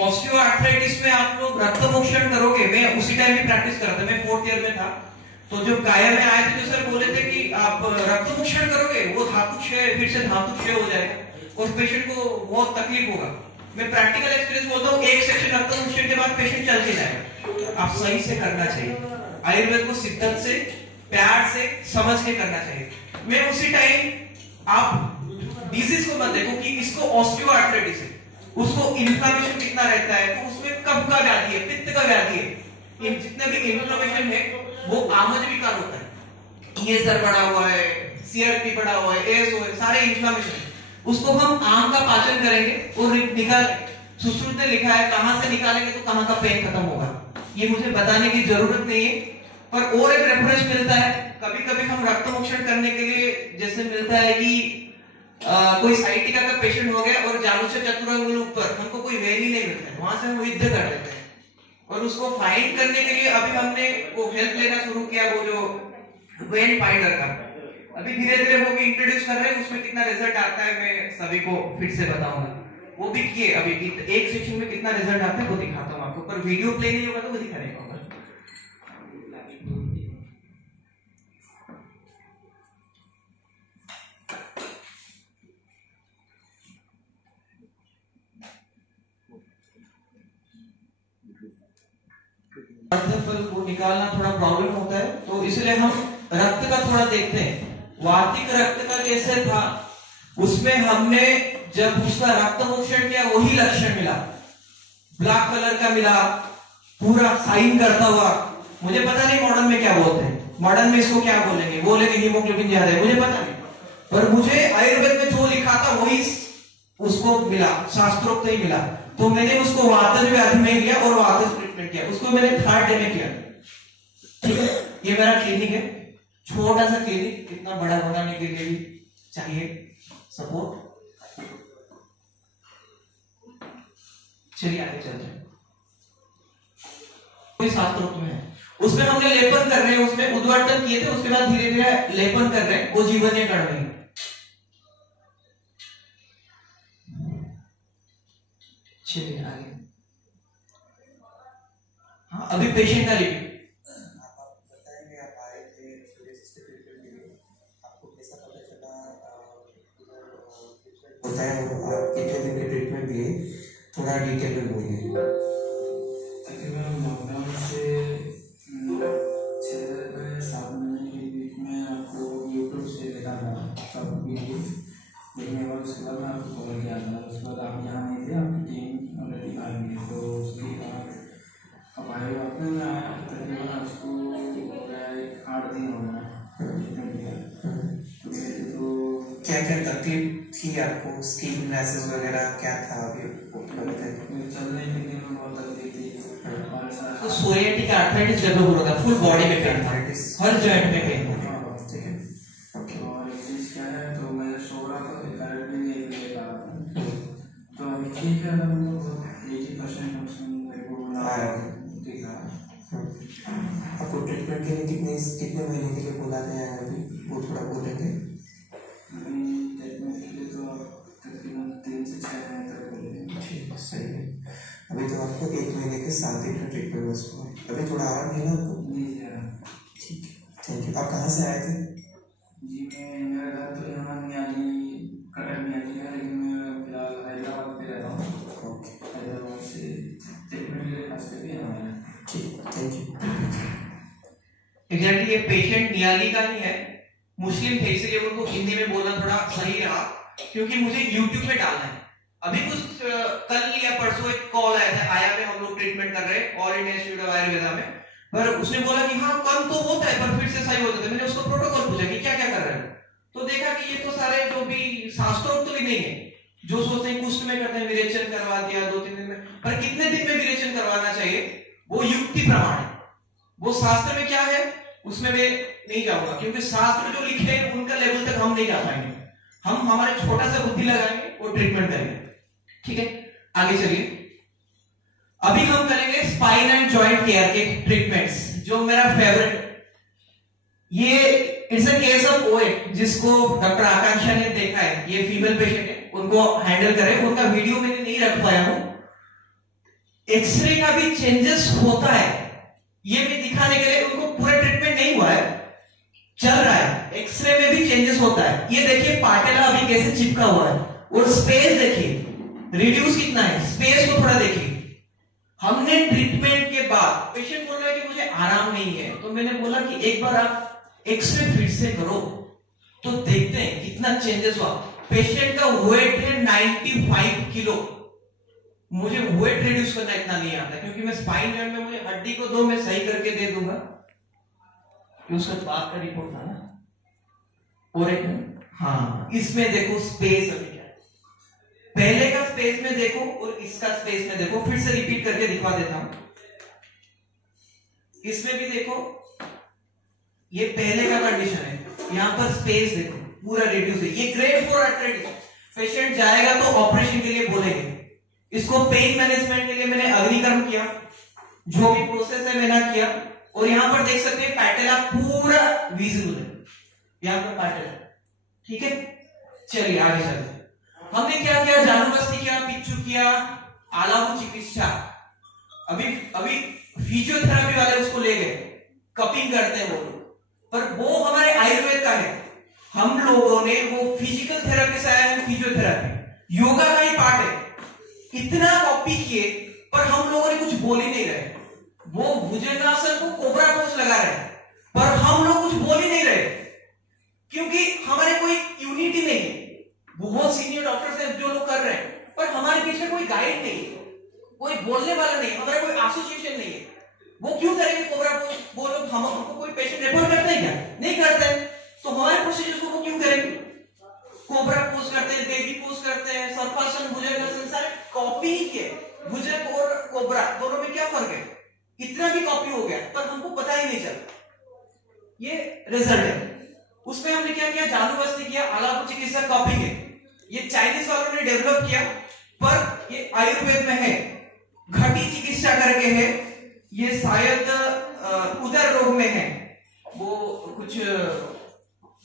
Osteoarthritis में आप लोग रक्त मोक्षण करोगे, मैं उसी टाइम भी प्रैक्टिस कर रहा था, मैं 4th ईयर में था, तो जो काया में आए थे तो सर बोले थे कि आप रक्त मोक्षण करोगे वो धातु क्षय, फिर से धातु क्षय हो जाएगा और पेशेंट को बहुत तकलीफ होगा। मैं प्रैक्टिकल एक्सपीरियंस बोलता हूँ, एक सेक्शन रक्त मोक्षण के बाद पेशेंट चल के जाएगा। आप सही से करना चाहिए, आयुर्वेद को शिद्दत से प्यार से समझ के करना चाहिए। मैं उसी टाइम आप डिजीज को मत देखो कि इसको ऑस्टियोआर्थराइटिस है, उसको इन्फ्लेमेशन कितना रहता है, तो उसमें कफ का व्याधि है, पित्त का व्याधि है, इन जितने भी इन्फ्लेमेशन है वो आमज विकार होता है, ये सर बढ़ा हुआ है, सीआरपी बढ़ा हुआ है, एस हो है, सारे इन्फ्लेमेशन, उसको हम आम का पाचन करेंगे और निकाल, सुश्रुत ने लिखा है कहां से निकालेंगे तो कहां का पेन खत्म होगा। ये मुझे बताने की जरूरत नहीं है, पर और एक रेफरेंस मिलता है। कभी कभी हम रक्त मोक्षण करने के लिए जैसे मिलता है कि कोई साइटिका का पेशेंट हो गया और जालू से चतुरंग ऊपर हमको कोई वेन ही नहीं मिलता है, वहां से हम युद्ध कर लेते हैं और उसको फाइंड करने के लिए अभी हमने वो हेल्प लेना शुरू किया, वो जो वेन फाइंडर का। अभी धीरे धीरे वो भी इंट्रोड्यूस कर रहे हैं, उसमें कितना रिजल्ट आता है मैं सभी को फिर से बताऊंगा। वो भी किए, अभी एक सेक्शन में कितना रिजल्ट आता है वो दिखाता हूँ आपको, पर वीडियो प्ले नहीं होगा तो वो दिखा देगा। को निकालना थोड़ा प्रॉब्लम होता है, तो इसलिए हम रक्त का थोड़ा देखते हैं। वार्तिक रक्त का कैसे था, उसमें हमने जब उसका रक्त मोक्षण किया वही लक्षण मिला, ब्लैक कलर का मिला, पूरा साइन करता हुआ। मुझे पता नहीं मॉडर्न में क्या बोलते हैं, मॉडर्न में इसको क्या बोलेंगे, बोलेंगे हीमोग्लोबिन ज्यादा है, मुझे पता नहीं, पर मुझे आयुर्वेद में जो लिखा था वही उसको मिला, शास्त्रोक्त ही मिला। तो मैंने उसको वातज व्याधि में लिया और वातज ट्रीटमेंट किया, उसको मैंने 3rd डे में किया। ठीक है, ये मेरा क्लिनिक है, छोटा सा क्लिनिक, इतना बड़ा बनाने के लिए भी चाहिए सपोर्ट। चलिए आगे चलते हैं। कोई शास्त्रोक्त में है, उसमें हमने लेपन कर रहे हैं, उसमें उद्वाटन किए थे, उसके बाद धीरे धीरे लेपन कर रहे हैं, वो जीवनीय कण में। चलिए आगे। हाँ, अभी पेशेंट का रिव्यू आप बताएंगे, आप आए थे ट्रीटमेंट के लिए, आपको कैसा पता चला होता है और आप कितने दिन के ट्रीटमेंट लिए, थोड़ा डिटेल में बोलिए। तकरीबन लॉकडाउन से 6 महीने के बीच में आपको यूट्यूब से देखा था सब वीडियो देखने के बाद, उसके बाद मैं आपको कॉल किया था। उसके बाद आप यहाँ नहीं थे, आपकी टीम ऑलरेडी आ गई, तो उसके बाद अब आए हो आपने, मैं आया तकरीबन आपको 8 दिन हो गया ट्रीटमेंट किया। तो क्या क्या तकलीफ थी आपको, स्किन रैशेस वगैरह क्या था अभी चलने के लिए में बहुत तकलीफ थी, और तो सोरियाटिक आर्थराइटिस डेवलप हो रहा था, फुल बॉडी में पेन था, हर जॉइंट में पेन था। ठीक है, ओके। और एक चीज क्या है, तो मैं सो रहा था तो करंट भी नहीं ले पा रहा था, तो अभी ठीक है, 80% दिखा। आपको ट्रीटमेंट के लिए कितने महीने के लिए बोला गया है अभी, वो थोड़ा बोलेंगे। अभी ट्रीटमेंट के लिए तो तकरीबन 3 से 6 महीने तक बोलेंगे। ठीक है, सही है। अभी तो आपको 1 महीने के 7 दिन का ट्रीटमेंट बस हुआ है, अभी थोड़ा आराम मिला आपको। नहीं यार, ठीक है, थैंक यू। आप कहाँ से आए थे? जी मेरा घर तो यहाँ नियाली, कटक नियाली है, लेकिन मैं फिलहाल हैदराबाद पे रहता हूँ। ओके, हैदराबाद से ट्रीटमेंट के लिए खास करके यहाँ आया। ठीक, थैंक यू। एग्जैक्टली ये पेशेंट नियाली का ही है, मुस्लिम थे, इसलिए उनको हिंदी में बोलना थोड़ा सही रहा, क्योंकि मुझे यूट्यूब पे डालना है। अभी कुछ कल या परसों एक कॉल आया था, आया में हम लोग ट्रीटमेंट कर रहे हैं और इंडियन इंस्टीट्यूट ऑफ आयुर्वेदा में, पर उसने बोला कि हाँ कम तो होता है पर फिर से सही होता है। मैंने उसको प्रोटोकॉल पूछा कि क्या क्या कर रहे हो, तो देखा कि ये तो सारे जो भी शास्त्रोक्त भी नहीं है, जो सोचते हैं कुष्ठ में करते हैं, विरेचन करवा दिया 2-3 दिन में, पर कितने दिन में विरेचन करवाना चाहिए वो युक्ति प्रमाण है, वो शास्त्र में क्या है उसमें मैं नहीं जाऊंगा, क्योंकि शास्त्र जो लिखे हैं उनका लेवल तक हम नहीं जा पाएंगे, हम हमारे छोटा सा बुद्धि लगाएंगे और ट्रीटमेंट करेंगे। ठीक है, आगे चलिए। अभी हम करेंगे स्पाइन एंड जॉइंट केयर के ट्रीटमेंट्स, जो मेरा फेवरेट, ये इट्स अ केस ऑफ ओएट जिसको डॉक्टर आकांक्षा ने देखा है, ये फीमेल पेशेंट है, उनको हैंडल करें, उनका वीडियो मैंने नहीं रख पाया हूं, एक्सरे का भी चेंजेस होता है, ये भी दिखाने के लिए। उनको पूरा ट्रीटमेंट नहीं हुआ है, चल रहा है, एक्सरे में भी चेंजेस होता है। ये देखिए पाटेला अभी कैसे चिपका हुआ है, और स्पेस देखिए रिड्यूस कितना है, स्पेस को थोड़ा देखिए। हमने ट्रीटमेंट के बाद पेशेंट बोल रहा है कि मुझे आराम नहीं है, तो मैंने बोला कि एक बार आप एक्सरे फिर से करो तो देखते हैं कितना चेंजेस हुआ। पेशेंट का वेट है 95 किलो। मुझे वेट रिड्यूस करना इतना नहीं आता, क्योंकि मैं स्पाइन जॉइंट में, मुझे हड्डी को दो, मैं सही करके दे दूंगा। उसका बात का रिपोर्ट था ना, और एक हाँ, इसमें देखो स्पेस अभी क्या है, पहले का स्पेस में देखो और इसका स्पेस में देखो। फिर से रिपीट करके दिखा देता हूं। इसमें भी देखो, ये पहले का कंडीशन है, यहां पर स्पेस देखो पूरा रिड्यूस है। ये ग्रेड 4 आर्थराइटिस। पेशेंट जाएगा तो ऑपरेशन के लिए बोलेंगे। इसको पेन मैनेजमेंट के लिए मैंने अग्निकर्म किया, जो भी प्रोसेस है मैंने किया। और यहां पर देख सकते हैं पैटेला पूरा विजिबल है, यहां पर पैटेला, ठीक है। चलिए आगे चलते हैं। हमने क्या किया, जानुबस्ती किया, पिच्चू किया, आलापु चिकित्सा। अभी फिजियोथेरेपी वाले उसको ले गए, कपिंग करते हैं वो लोग, पर वो हमारे आयुर्वेद का है। हम लोगों ने वो फिजिकल थेरेपी से आया है, फिजियोथेरेपी योगा का ही पार्ट है। इतना कॉपी किए पर हम लोगों ने कुछ बोल ही नहीं रहे। वो भुजंगासन को कोबरा पोज लगा रहे, पर हम लोग कुछ बोल ही नहीं रहे, क्योंकि हमारे कोई यूनिटी नहीं है। बहुत सीनियर डॉक्टर्स हैं जो लोग कर रहे हैं, पर हमारे पीछे कोई गाइड नहीं है, कोई बोलने वाला नहीं है, हमारा कोई एसोसिएशन नहीं है। वो क्यों करेंगे कोबरा पोज? वो लोग हमको कोई पेशेंट रेफर करते हैं क्या? नहीं करते हैं। तो हमारे प्रोसीजर को वो क्यों करेंगे? कोबरा पोज करते हैं, बेबी पोज करते हैं, सर्पासन, भुजंगासन, सारे कॉपी के। भुजंग और कोबरा दोनों में क्या फर्क है? इतना भी कॉपी हो गया, पर हमको पता ही नहीं चला। ये रिजल्ट है। उसमें हमने क्या किया, जानुबस्ती किया, आलापु चिकित्सा कॉपी के। ये चाइनीज वालों ने डेवलप किया, पर ये आयुर्वेद में है। घटी चिकित्सा करके है, ये शायद उदर रोग में है। वो कुछ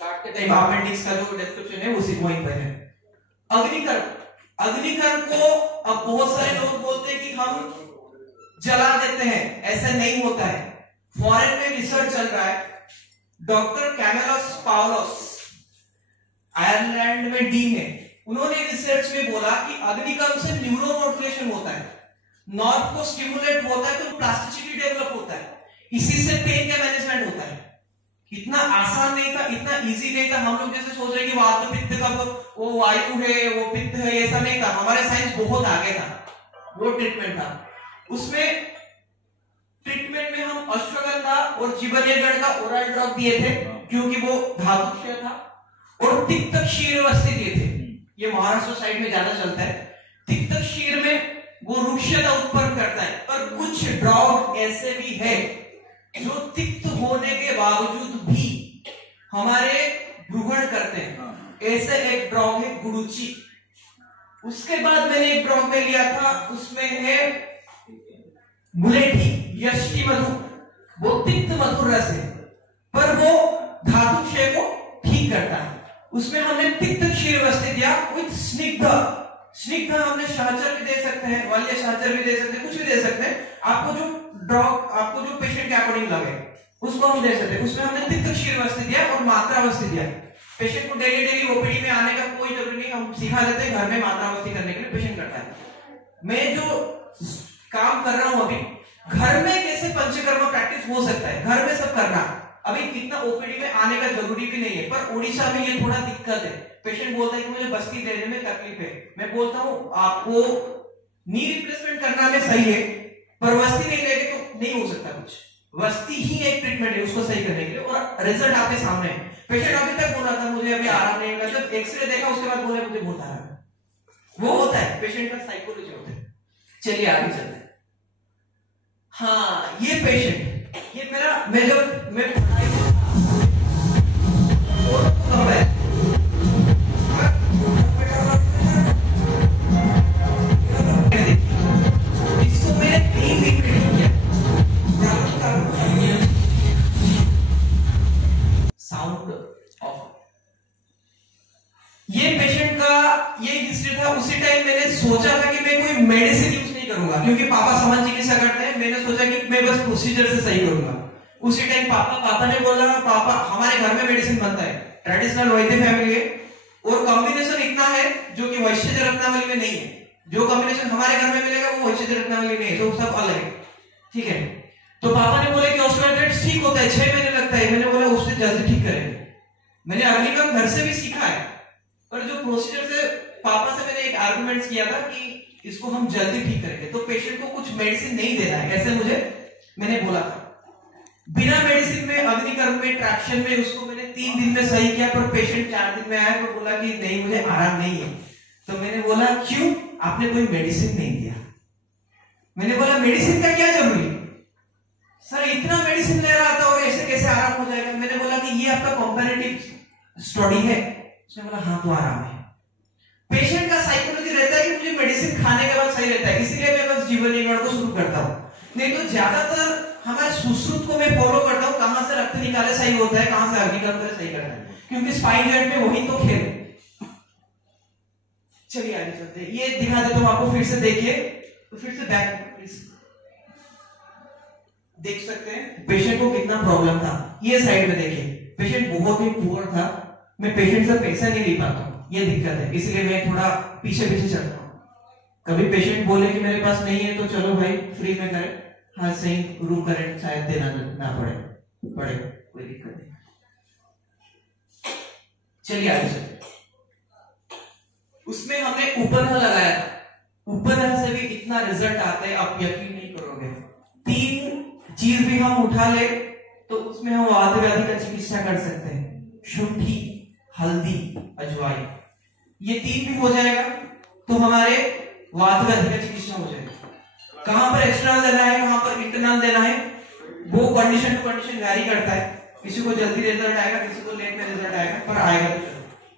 अपेंडिक्स का जो डिस्क्रिप्शन है उसी वहीं पर है। अग्निकर्म को अब बहुत सारे लोग बोलते हैं कि हम जला देते हैं, ऐसा नहीं होता है। फॉरेन में रिसर्च चल रहा है। डॉक्टर कैमेलोस पाउलोस आयरलैंड में डीन है, उन्होंने रिसर्च में बोला कि अग्निकर्म से न्यूरोमोडुलेशन होता है, नर्व को स्टिमुलेट होता है, तो प्लास्टिसिटी डेवलप होता है, इसी से पेन का मैनेजमेंट होता है। इतना आसान नहीं था, इतना इजी नहीं था। हम लोग जैसे सोच रहे कि वात पित्त का वो वायु है, वो पित्त है, ऐसा नहीं था। हमारे साइंस बहुत आगे था, वो ट्रीटमेंट था। उसमें ट्रीटमेंट में हम अश्वगंधा और जीवनगढ़ का ओरल ड्रॉप दिए थे, क्योंकि वो धातु क्षय था, और तिक्त क्षीरवस्ती दिए थे। ये महाराष्ट्र साइड में ज्यादा चलता है। तिक्त क्षीर में वो रुक्षता उत्पन्न करता है, पर कुछ ड्रॉप ऐसे भी है जो तिक्त होने के बावजूद भी हमारे ग्रहण करते हैं। ऐसे एक ड्रॉप है गुरुची। उसके बाद मैंने एक ड्रॉप में लिया था, उसमें है मुलेठी, यष्टि मधु, वो तिक्त मधुर रस है, पर वो धातु क्षय को ठीक करता है। उसमें हमने तिक्त क्षीरवस्ती दिया विद स्निग्ध हमने शहचर भी दे सकते हैं, वाल्य शहचर भी दे सकते हैं, कुछ भी दे सकते हैं। आपको जो ड्रॉप, आपको जो पेशेंट के अकॉर्डिंग लगे उसको हम दे सकते हैं। उसमें हमने तिक्त क्षीरवस्ती दिया और मात्रावस्ती दिया। पेशेंट को डेली ओपीडी में आने का कोई जरूरी नहीं, हम सिखा देते हैं, घर में मात्रावस्ती करने के लिए पेशेंट करता है। मैं जो काम कर रहा हूं अभी, घर में कैसे पंचकर्म प्रैक्टिस हो सकता है, घर में सब करना। अभी इतना ओपीडी में आने का जरूरी भी नहीं है, पर उड़ीसा में ये थोड़ा दिक्कत है। पेशेंट बोलता है कि मुझे बस्ती लेने में तकलीफ है। मैं बोलता हूं आपको नी रिप्लेसमेंट करना में सही है, पर बस्ती नहीं लेंगे तो नहीं हो सकता कुछ। बस्ती ही एक ट्रीटमेंट है उसको सही करने के लिए, और रिजल्ट आपके सामने है। पेशेंट अभी तक बोल रहा था मुझे अभी आराम नहीं मिला, जब एक्सरे देखा उसके बाद बोले मुझे बहुत आराम है। वो होता है पेशेंट का साइकोलॉजी होता है। चलिए आगे चलते हैं। हाँ, ये पेशेंट, ये मेरा मैं इसको मैंने 3 वीक में किया। Sound of. ये पेशेंट का ये हिस्ट्री था। उसी टाइम मैंने सोचा था कि मैं कोई मेडिसिन यूज नहीं करूंगा, क्योंकि क्योंकि पापा समझ चिकित्सा करते हैं, मैंने सोचा कि मैं बस प्रोसीजर से सही करूंगा। उसी टाइम पापा ने बोला, पापा हमारे घर में मेडिसिन बनता है, ट्रेडिशनल वैद्य फैमिली है, और कॉम्बिनेशन इतना है जो कि वैश्य रत्नावली में नहीं है। जो कॉम्बिनेशन हमारे घर में मिलेगा वो वैश्य रत्नावली में है, तो सब अलग है, ठीक है। तो पापा ने बोला कि ऑस्टियोआर्थराइटिस ठीक होता है, 6 महीने लगता है। मैंने बोला उससे जल्दी ठीक करेंगे। मैंने अग्निकर्म घर से भी सीखा है, पर जो प्रोसीजर से पापा से मैंने एक आर्गुमेंट किया था कि इसको हम जल्दी ठीक करेंगे, तो पेशेंट को कुछ मेडिसिन नहीं देना है, ऐसे मैंने बोला था। बिना मेडिसिन में अग्निकर्म में ट्रैक्शन में उसको मैंने 3 दिन में सही किया, पर पेशेंट 4 दिन में आया तो बोला कि नहीं मुझे आराम नहीं है। तो मैंने बोला क्यों, आपने कोई मेडिसिन नहीं दिया। मैंने बोला मेडिसिन का क्या जरूरी, सर इतना मेडिसिन ले रहा था और ऐसे कैसे आराम हो जाएगा। मैंने बोला कि ये आपका कंपैरेटिव स्टडी है। उसने बोला हाँ तो आराम है। पेशेंट का साइकोलॉजी रहता है कि मुझे मेडिसिन खाने के बाद सही रहता है, इसलिए मैं बस जीवन निर्माण को शुरू करता हूं। नहीं तो ज्यादातर हमारे सुश्रुत को मैं फॉलो करता हूं, कहां से रक्त निकाले सही होता है, कहां से अग्निकर्म करे सही करता है, क्योंकि स्पाइन जॉइंट में वही तो खेल है। चलिए आगे चलते हैं, ये दिखा देता हूं आपको, फिर से देखिए, तो फिर से बैक देख सकते हैं पेशेंट को कितना प्रॉब्लम था। ये साइड में देखिए, पेशेंट बहुत ही पुअर था, मैं पेशेंट से पैसा नहीं ले पाता हूं, ये दिक्कत है, इसलिए मैं थोड़ा पीछे चलता हूं। कभी पेशेंट बोले कि मेरे पास नहीं है तो चलो भाई फ्री में करें, हाँ सही रूम करंट शायद देना ना पड़े, कोई दिक्कत नहीं। चलिए आगे चलते। उसमें हमने ऊपर लगाया था, ऊपर से भी इतना रिजल्ट आता है आप यकीन नहीं करोगे। 3 चीज भी हम उठा ले तो उसमें हम वात व्याधि का चिकित्सा कर सकते हैं। शुंठी, हल्दी, अजवाइन, ये 3 भी हो जाएगा तो हमारे वात व्याधि का चिकित्सा हो जाएगा। कहां पर एक्सटर्नल देना है, कहां पर इंटरनल देना है, वो कंडीशन टू कंडीशन वैरी करता है। किसी को जल्दी रिजल्ट आएगा, किसी को लेट में रिजल्ट आएगा, पर आएगा तो।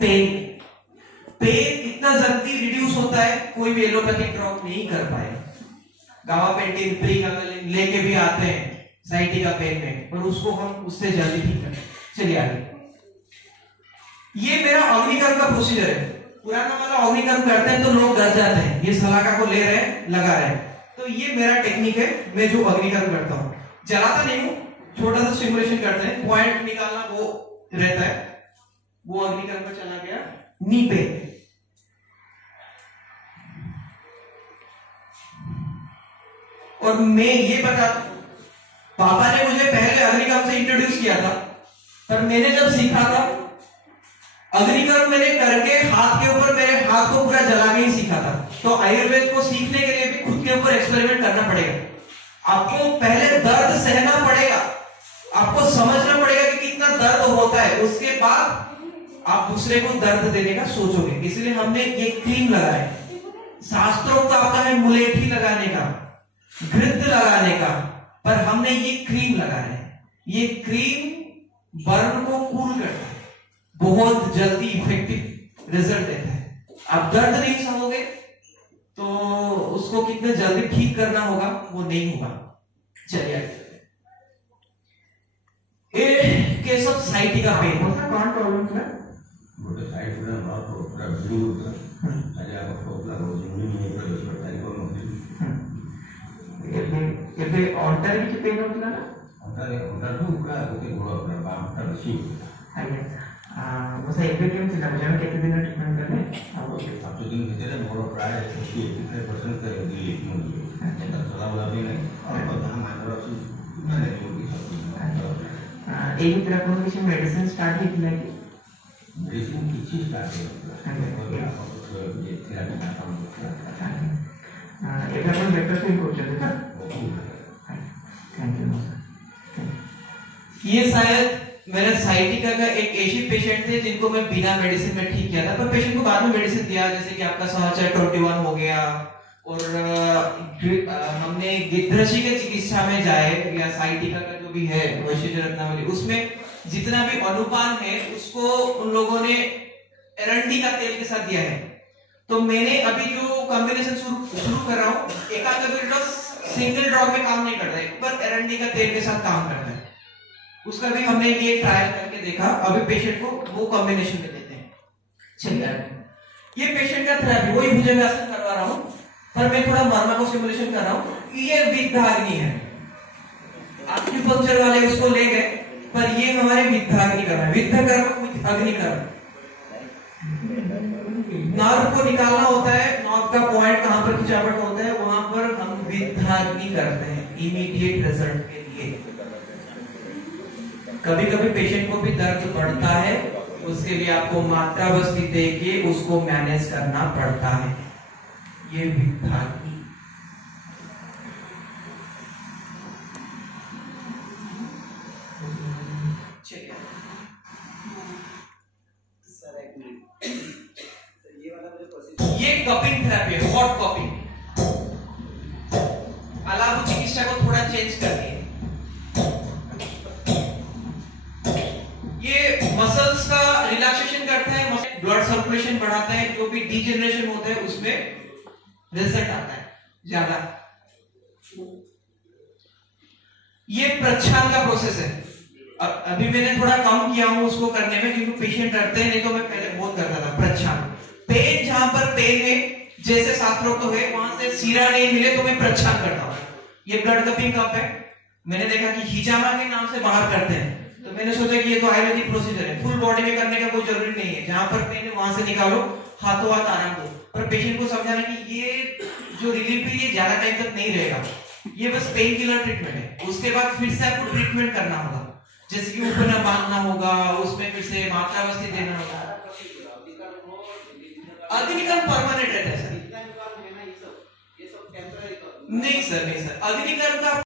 पेन इतना जल्दी रिड्यूस होता है, कोई भी एलोपैथिक ड्रॉप नहीं कर पाएगा। गाबापेंटिन, प्रीगाबालिन लेके भी आते हैं साइटिका पेन में, पर उसको हम उससे जल्दी ठीक करते हैं। चलिए आगे, ये मेरा अग्निकर्म का प्रोसीजर है। पुराना वाला अग्निकर्म करते हैं तो लोग डर जाते हैं, ये सलाका को ले रहे हैं, लगा रहे हैं। तो ये मेरा टेक्निक है, मैं जो अग्निकर्म करता हूं, जलाता नहीं हूं, छोटा सा सिमुलेशन करते हैं, पॉइंट निकालना वो रहता है। वो अग्निकर्म पर चला गया नी पे, और मैं ये बता, पापा ने मुझे पहले अग्निकर्म से इंट्रोड्यूस किया था, पर मैंने जब सीखा था अग्निकर्म मैंने करके हाथ के ऊपर मेरे हाथ को पूरा जला के ही सीखा था। तो आयुर्वेद को सीखने के लिए भी खुद के ऊपर एक्सपेरिमेंट करना पड़ेगा। आपको पहले दर्द सहना पड़ेगा, आपको समझना पड़ेगा कि कितना दर्द होता है, उसके बाद आप दूसरे को दर्द देने का सोचोगे। इसलिए हमने ये क्रीम लगाया, शास्त्रों का आता है मुलेठी लगाने का, घृत लगाने का, पर हमने ये क्रीम लगाया है। ये क्रीम बर्न को कूल करता है, बहुत जल्दी इफेक्टिव रिजल्ट देता है। आप दर्द नहीं सहोगे तो उसको कितने जल्दी ठीक करना होगा वो नहीं होगा। चलिए केस ऑफ साइटिका पेन, कौन प्रॉब्लम था? ଏବେ ଅଣ୍ଟାରେ କିଛି ପେନ୍ ହଉଥିଲା ନା? ଅଣ୍ଟାଠୁ ପୁରା ଗୋଟେ ଗୋଡ଼ ବାମଟା ବେଶୀ ହଉଥିଲା। ଆଜ୍ଞା, ମୋ ସାର୍ ଏବେ କେମିତି ଲାଗୁଛି? ଆମେ କେତେ ଦିନ ଟ୍ରିଟମେଣ୍ଟ କଲେ? ଆଉ 7 ଦିନ ଭିତରେ ମୋର ପ୍ରାୟ 85% ଚଲାବୁଲା ବି ନାହିଁ, ଯାହା ମାତ୍ର ଅଛି ମାନେ ଏଇ ଭିତରେ ଆପଣଙ୍କ କିଛି ମେଡିସିନ ଷ୍ଟାର୍ଟ ହେଇଥିଲା କି? ମେଡିସିନ କିଛି ଷ୍ଟାର୍ଟ ହେଇନଥିଲା, ଏବେ ଆପଣ ବେଟର ଫିଲ୍ କରୁଛନ୍ତି ତ? ये शायद मेरा साइटिका का एक ऐसे पेशेंट थे जिनको मैं बिना मेडिसिन में ठीक किया था, पर पेशेंट को बाद में मेडिसिन दिया, जैसे कि आपका समाचार 21 हो गया, और हमने गिद्धरसी के चिकित्सा में जाए या साइटिका का जो भी है वैश्य रत्नावली, उसमें जितना भी अनुपान है उसको उन लोगों ने एरंडी का तेल के साथ दिया है। तो मैंने अभी जो कॉम्बिनेशन शुरू कर रहा हूँ, एकाग्र सिंगल ड्रॉप में काम नहीं करता है, पर एरंडी का तेल के साथ काम करता है। उसका भी हमने ये ट्रायल करके देखा, अभी पेशेंट को वो कॉम्बिनेशन में देते हैं। चलिए, ये पेशेंट का थेरेपी, वही भुजंगासन करवा रहा हूँ। पर मैं थोड़ा मर्मा को सिमुलेशन कर रहा हूं। ये विद्धाग्नि है, एक्यूपंक्चर वाले उसको ले गए, पर ये हमारे विद्धाग्नि कर्म है। विद्ध कर्म अग्नि कर्म। नर्व को निकालना होता है, नर्व का पॉइंट कहां पर खिंचावट होता है वहां पर हम विद्धाग्नि करते हैं इमीडिएट रिजल्ट के लिए। कभी कभी पेशेंट को भी दर्द बढ़ता है, उसके लिए आपको मात्रा बस्ती देके उसको मैनेज करना पड़ता है। ये विद्धाग्नि। ये कपिंग थेरेपी है, हॉट कपिंग। अलाव चिकित्सा को थोड़ा चेंज करनी है। ये मसल्स का रिलैक्सेशन करता है, ब्लड सर्कुलेशन बढ़ाता है, जो भी डिजेनरेशन होता है उसमें रिजल्ट आता है ज्यादा। ये प्रच्छान का प्रोसेस है। अभी मैंने थोड़ा कम किया हूं उसको करने में, क्योंकि पेशेंट डरते हैं, नहीं तो मैं पहले बहुत करता था। प्रच्छान पेन, जहां पर पेन है, जैसे शास्त्रोक्त है, वहां से सीरा नहीं मिले तो मैं प्रच्छान करता हूं। ये ब्लड कपिंग कप है, मैंने देखा कि हिजामा के नाम से बाहर करते हैं, तो मैंने सोचा कि ये तो आयुर्वेदिक प्रोसीजर है, फुल बॉडी में करने का कोई जरूरी नहीं है। जहां पर पेन है वहां से निकालो, हाथों हाथ आराम दो। पर पेशेंट को समझाना कि ये जो रिलीफ है ये ज्यादा टाइम तक नहीं रहेगा, ये बस पेन किलर ट्रीटमेंट है। उसके बाद फिर से आपको ट्रीटमेंट करना होगा, जैसे कि ऊपर न बांधना होगा, उसमें फिर से मात्रा बस्ती देना होगा। अग्निकर्म परमानेंट रहता है सर। नहीं सर, नहीं सर, अग्निकर्म का